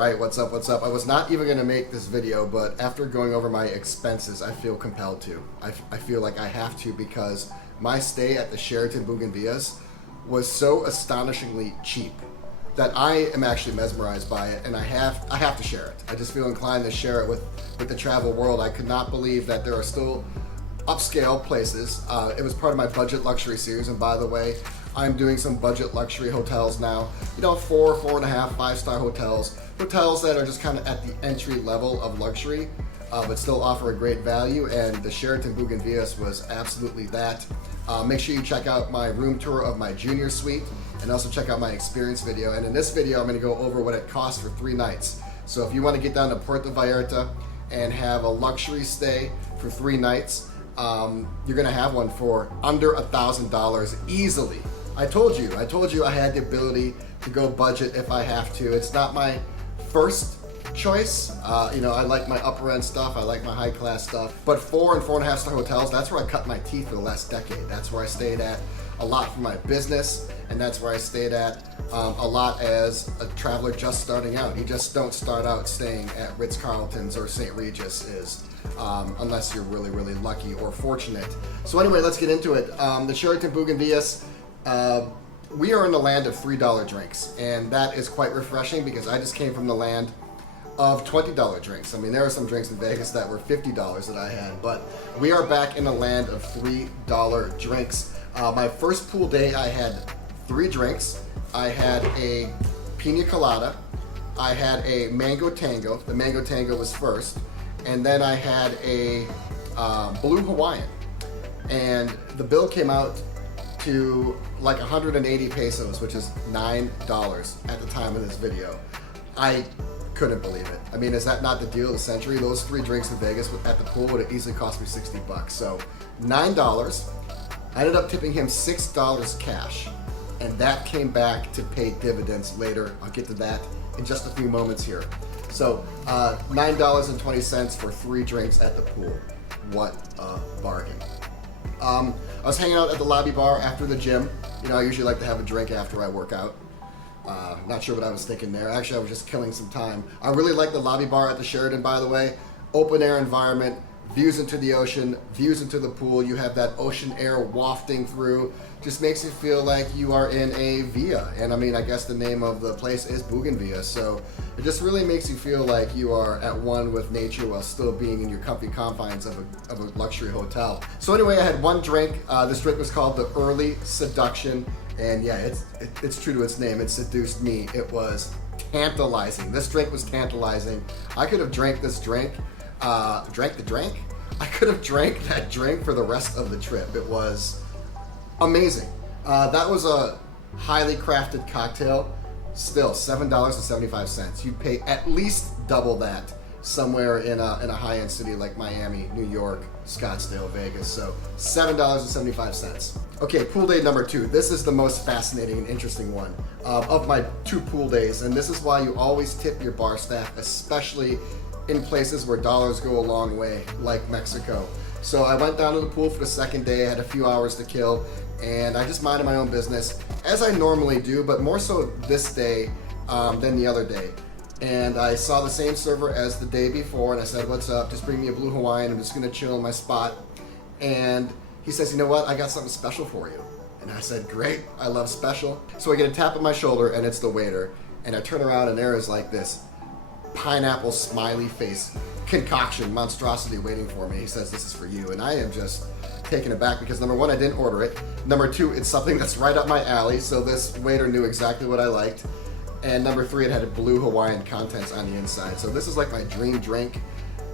Alright, what's up, what's up? I was not even going to make this video, but after going over my expenses, I feel compelled to. I feel like I have to because my stay at the Sheraton Buganvillas was so astonishingly cheap that I am actually mesmerized by it, and I have to share it. I just feel inclined to share it with the travel world. I could not believe that there are still upscale places. It was part of my budget luxury series, and by the way, I'm doing some budget luxury hotels now. You know, 4.5, 5-star hotels. Hotels that are just kind of at the entry level of luxury, but still offer a great value, and the Sheraton Buganvillas was absolutely that. Make sure you check out my room tour of my junior suite, and also check out my experience video. And in this video, I'm gonna go over what it costs for 3 nights. So if you wanna get down to Puerto Vallarta and have a luxury stay for 3 nights, you're gonna have one for under $1,000 easily. I told you I had the ability to go budget if I have to. It's not my first choice. You know, I like my upper end stuff, I like my high class stuff, but 4 and 4.5 star hotels, that's where I cut my teeth for the last decade. That's where I stayed at a lot for my business, and that's where I stayed at a lot as a traveler just starting out. You just don't start out staying at Ritz-Carlton's or St. Regis unless you're really, really lucky or fortunate. So anyway, let's get into it. The Sheraton Buganvillas, we are in the land of $3 drinks, and that is quite refreshing because I just came from the land of $20 drinks. I mean, there are some drinks in Vegas that were $50 that I had, but we are back in the land of $3 drinks. My first pool day, I had 3 drinks. I had a pina colada, I had a mango tango. The mango tango was first, and then I had a blue Hawaiian, and the bill came out to like 180 pesos, which is $9 at the time of this video. I couldn't believe it. I mean, is that not the deal of the century? Those 3 drinks in Vegas at the pool would have easily cost me 60 bucks. So $9. I ended up tipping him $6 cash, and that came back to pay dividends later. I'll get to that in just a few moments here. So $9.20 for 3 drinks at the pool. What a bargain. I was hanging out at the lobby bar after the gym. You know, I usually like to have a drink after I work out. Not sure what I was thinking there. Actually, I was just killing some time. I really like the lobby bar at the Sheraton, by the way. Open air environment, views into the ocean, views into the pool. You have that ocean air wafting through. Just makes you feel like you are in a villa. And I mean, I guess the name of the place is Buganvillas, so it just really makes you feel like you are at one with nature while still being in your comfy confines of a luxury hotel. So anyway, I had 1 drink. This drink was called the Early Seduction. And yeah, it's true to its name. It seduced me. It was tantalizing. This drink was tantalizing. I could have drank this drink, drank the drink? I could have drank that drink for the rest of the trip. It was amazing. That was a highly crafted cocktail. Still, $7.75. You'd pay at least double that somewhere in a high-end city like Miami, New York, Scottsdale, Vegas. So $7.75. Okay, pool day number 2. This is the most fascinating and interesting one of my 2 pool days, and this is why you always tip your bar staff, especially in places where dollars go a long way, like Mexico. So I went down to the pool for the 2nd day. I had a few hours to kill, and I just minded my own business, as I normally do, but more so this day than the other day. And I saw the same server as the day before, and I said, "What's up? Just bring me a blue Hawaiian. I'm just gonna chill in my spot." And he says, "You know what? I got something special for you." And I said, "Great, I love special." So I get a tap on my shoulder, and it's the waiter. And I turn around, and there is like this pineapple smiley face concoction monstrosity waiting for me. He says, "This is for you." And I am just taken aback because number 1, I didn't order it. Number 2, it's something that's right up my alley. So this waiter knew exactly what I liked. And number 3, it had a blue Hawaiian contents on the inside. So this is like my dream drink.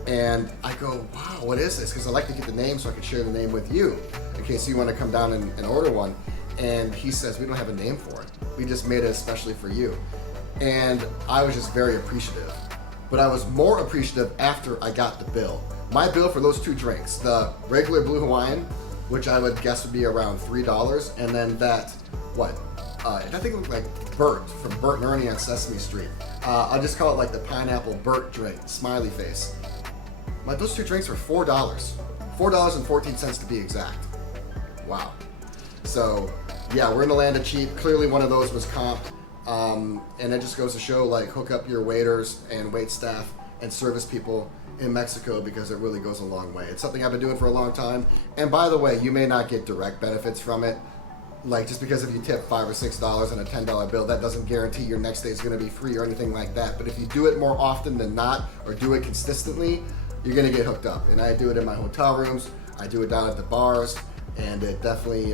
And I go, "Wow, what is this?" Because I like to get the name so I can share the name with you in case you want to come down and order one. And he says, "We don't have a name for it. We just made it especially for you." And I was just very appreciative. But I was more appreciative after I got the bill. My bill for those 2 drinks, the regular blue Hawaiian, which I would guess would be around $3, and then that, I think it looked like Bert from Bert and Ernie on Sesame Street. I'll just call it like the pineapple Bert drink, smiley face. Those 2 drinks were $4. $4.14 to be exact. Wow. So yeah, we're in the land of cheap. Clearly one of those was comped. And it just goes to show, like, hook up your waiters and wait staff and service people in Mexico, because it really goes a long way. It's something I've been doing for a long time. And by the way, you may not get direct benefits from it. Like, just because if you tip $5 or $6 on a $10 bill, that doesn't guarantee your next day is going to be free or anything like that. But if you do it more often than not, or do it consistently, you're going to get hooked up. And I do it in my hotel rooms, I do it down at the bars, and it definitely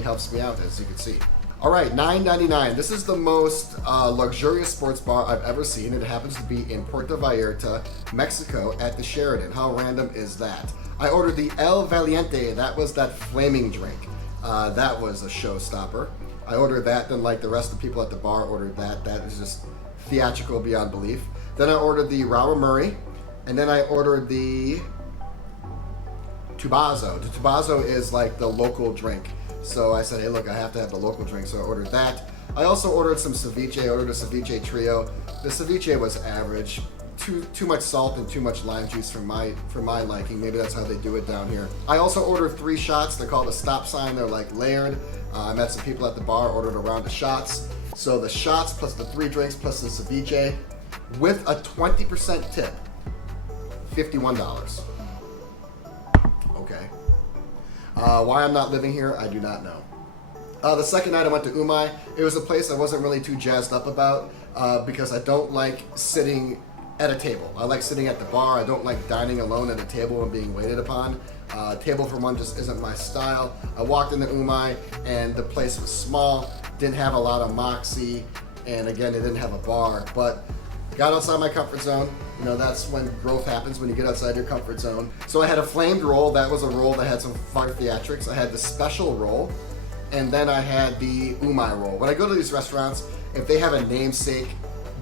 helps me out, as you can see. All right, $9.99. This is the most luxurious sports bar I've ever seen. It happens to be in Puerto Vallarta, Mexico, at the Sheraton. How random is that? I ordered the El Valiente. That was that flaming drink. That was a showstopper. I ordered that, then like the rest of the people at the bar ordered that. That is just theatrical beyond belief. Then I ordered the Rawa Murray, and then I ordered the Tubazo. The Tubazo is like the local drink. So I said, hey, look, I have to have the local drink, so I ordered that. I also ordered some ceviche. I ordered a ceviche trio. The ceviche was average. Too much salt and too much lime juice for my liking. Maybe that's how they do it down here. I also ordered 3 shots. They're called a stop sign. They're like layered. I met some people at the bar, ordered a round of shots. So the shots plus the 3 drinks plus the ceviche with a 20% tip, $51. Okay. Why I'm not living here, I do not know. The second night I went to Umai. It was a place I wasn't really too jazzed up about because I don't like sitting at a table. I like sitting at the bar. I don't like dining alone at a table and being waited upon. Table for one just isn't my style. I walked into Umai and the place was small, didn't have a lot of moxie, and again, it didn't have a bar, but got outside my comfort zone. You know, that's when growth happens, when you get outside your comfort zone. So I had a flamed roll. That was a roll that had some fun theatrics. I had the special roll, and then I had the Umai roll. When I go to these restaurants, if they have a namesake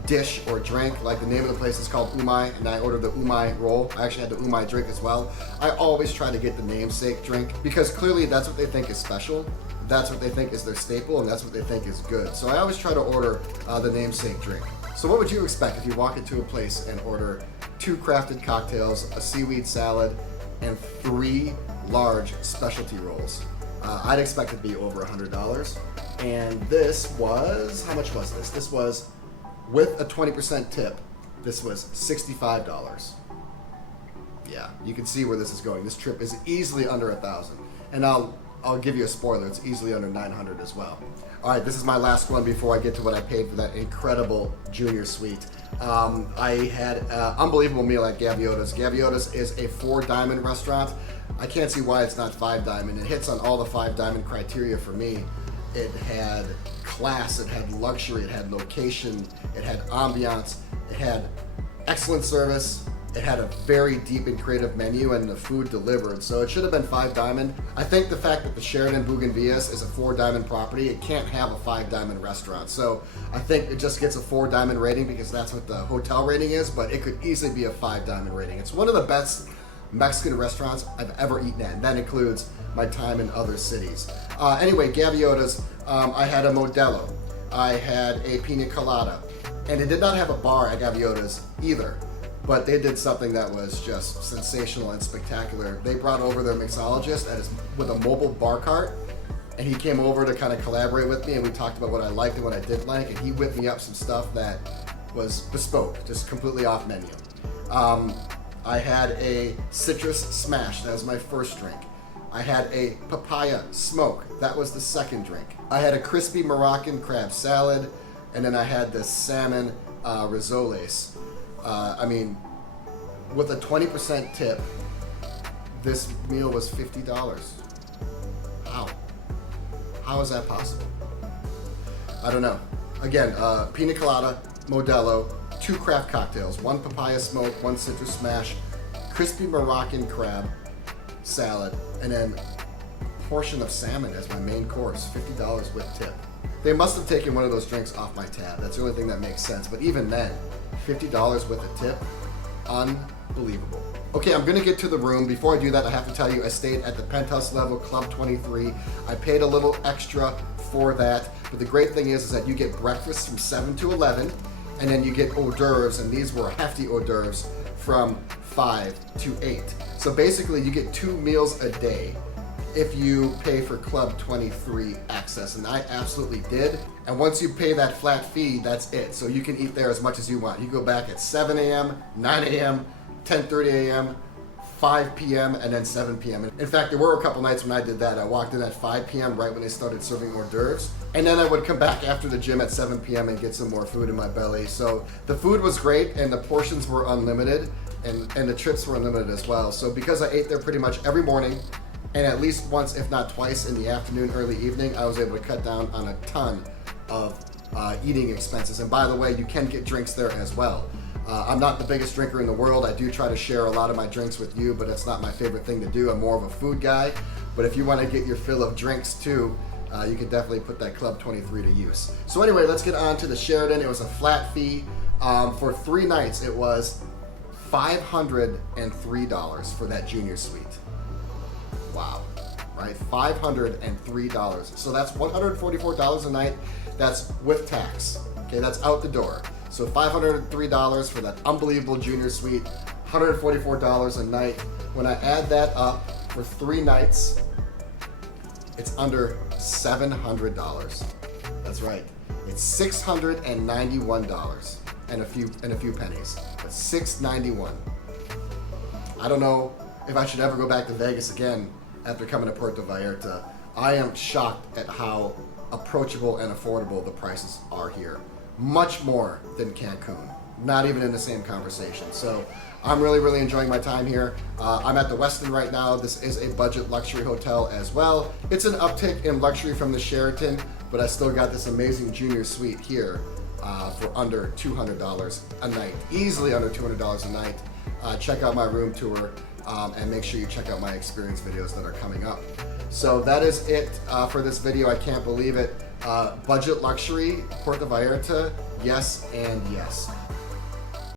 dish or drink, like the name of the place is called Umai, and I ordered the Umai roll. I actually had the Umai drink as well. I always try to get the namesake drink because clearly that's what they think is special. That's what they think is their staple, and that's what they think is good. So I always try to order the namesake drink. So what would you expect if you walk into a place and order 2 crafted cocktails, a seaweed salad, and 3 large specialty rolls? I'd expect it to be over $100. And this was, how much was this? This was, with a 20% tip, this was $65. Yeah, you can see where this is going. This trip is easily under $1,000. And I'll give you a spoiler, it's easily under $900 as well. All right, this is my last one before I get to what I paid for that incredible junior suite. I had an unbelievable meal at Gaviotas. Gaviotas is a 4-diamond restaurant. I can't see why it's not 5-diamond. It hits on all the 5-diamond criteria for me. It had class, it had luxury, it had location, it had ambiance, it had excellent service, it had a very deep and creative menu, and the food delivered. So it should have been 5-diamond. I think the fact that the Sheraton Buganvillas is a 4-diamond property, it can't have a 5-diamond restaurant. So I think it just gets a 4-diamond rating because that's what the hotel rating is, but it could easily be a 5-diamond rating. It's one of the best Mexican restaurants I've ever eaten at, and that includes my time in other cities. Anyway, Gaviotas, I had a Modelo, I had a Pina Colada, and it did not have a bar at Gaviotas either, but they did something that was just sensational and spectacular. They brought over their mixologist with a mobile bar cart, and he came over to kind of collaborate with me, and we talked about what I liked and what I didn't like, and he whipped me up some stuff that was bespoke, just completely off menu. I had a citrus smash, that was my first drink. I had a papaya smoke, that was the second drink. I had a crispy Moroccan crab salad, and then I had the salmon rissoles. I mean, with a 20% tip, this meal was $50. How? How is that possible? I don't know. Again, Pina Colada, Modelo, 2 craft cocktails, 1 papaya smoke, 1 citrus smash, crispy Moroccan crab salad, and then a portion of salmon as my main course, $50 with tip. They must have taken one of those drinks off my tab. That's the only thing that makes sense. But even then, $50 with a tip, unbelievable. Okay, I'm gonna get to the room. Before I do that, I have to tell you, I stayed at the penthouse level, Club 23. I paid a little extra for that, but the great thing is that you get breakfast from 7 to 11, and then you get hors d'oeuvres, and these were hefty hors d'oeuvres from 5 to 8. So basically, you get 2 meals a day, if you pay for Club 23 access, and I absolutely did. And once you pay that flat fee, that's it. So you can eat there as much as you want. You go back at 7 a.m., 9 a.m., 10:30 a.m., 5 p.m., and then 7 p.m. In fact, there were a couple nights when I did that. I walked in at 5 p.m. right when they started serving hors d'oeuvres. And then I would come back after the gym at 7 p.m. and get some more food in my belly. So the food was great and the portions were unlimited and the trips were unlimited as well. So because I ate there pretty much every morning and at least once, if not twice, in the afternoon, early evening, I was able to cut down on a ton of eating expenses. And by the way, you can get drinks there as well. I'm not the biggest drinker in the world. I do try to share a lot of my drinks with you, but it's not my favorite thing to do. I'm more of a food guy. But if you want to get your fill of drinks too, you can definitely put that Club 23 to use. So anyway, let's get on to the Sheraton. It was a flat fee. For 3 nights, it was $503 for that junior suite. Wow, right? $503. So that's $144 a night. That's with tax. Okay, that's out the door. So $503 for that unbelievable junior suite, $144 a night. When I add that up for 3 nights, it's under $700. That's right. It's $691 and a few pennies. But $691. I don't know if I should ever go back to Vegas again after coming to Puerto Vallarta. I am shocked at how approachable and affordable the prices are here. Much more than Cancun. Not even in the same conversation. So I'm really enjoying my time here. I'm at the Westin right now. This is a budget luxury hotel as well. It's an uptick in luxury from the Sheraton, but I still got this amazing junior suite here for under $200 a night. Easily under $200 a night. Check out my room tour and make sure you check out my experience videos that are coming up. So that is it for this video. I can't believe it. Budget luxury, Puerto Vallarta, yes and yes.